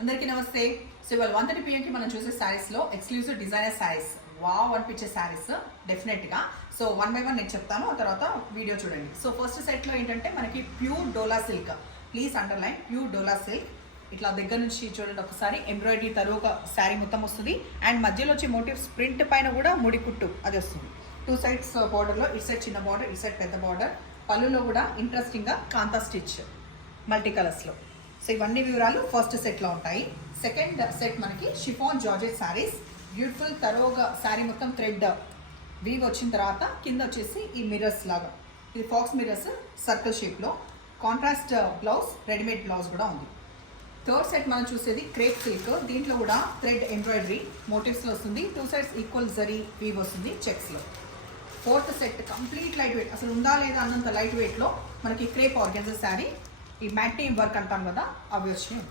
అందరికీ నమస్తే. సో ఇవాళ 1:30 PM మనం చూసే శారీస్లో ఎక్స్క్లూజివ్ డిజైనర్ శారీస్ వావ్ అనిపించే శారీస్ డెఫినెట్గా. సో 1 by 1 నేను చెప్తాను, ఆ తర్వాత వీడియో చూడండి. సో ఫస్ట్ సెట్లో ఏంటంటే మనకి pure dola silk, please underline pure dola silk. ఇట్లా దగ్గర నుంచి చూడండి ఒకసారి, ఎంబ్రాయిడరీ తరువు శారీ మొత్తం వస్తుంది. అండ్ మధ్యలో వచ్చే మోటివ్స్ ప్రింట్ పైన కూడా ముడి కుట్టు అది వస్తుంది. 2 sides బార్డర్లో, ఇటు సైడ్ చిన్న బార్డర్, ఇటు సైడ్ పెద్ద బార్డర్. పళ్ళులో కూడా ఇంట్రెస్టింగ్గా కాంతా స్టిచ్ మల్టీ కలర్స్లో. సో ఇవన్నీ వివరాలు ఫస్ట్ సెట్లో ఉంటాయి. సెకండ్ సెట్ మనకి షిఫాన్ జార్జెట్ శారీస్, బ్యూటిఫుల్ తరోగా శారీ మొత్తం థ్రెడ్ వీవ్ వచ్చిన తర్వాత కింద వచ్చేసి ఈ మిర్రర్స్ లాగా, ఇది ఫాక్స్ మిర్రర్స్ సర్కిల్ షేప్లో. కాంట్రాస్ట్ బ్లౌజ్, రెడీమేడ్ బ్లౌజ్ కూడా ఉంది. థర్డ్ సెట్ మనం చూసేది క్రేప్ సిల్క్, దీంట్లో కూడా థ్రెడ్ ఎంబ్రాయిడరీ మోటివ్స్లో వస్తుంది. 2 sides ఈక్వల్ జరీ వీవ్ వస్తుంది చెక్స్లో. Fourth set complete light weight, అసలు ఉందా లేదా అన్నంత లైట్ వెయిట్లో మనకి క్రేప్ ఆర్గెన్జా శారీ, ఈ మ్యాట్నీ వర్క్ అంటాం కదా అవి వచ్చినాయి.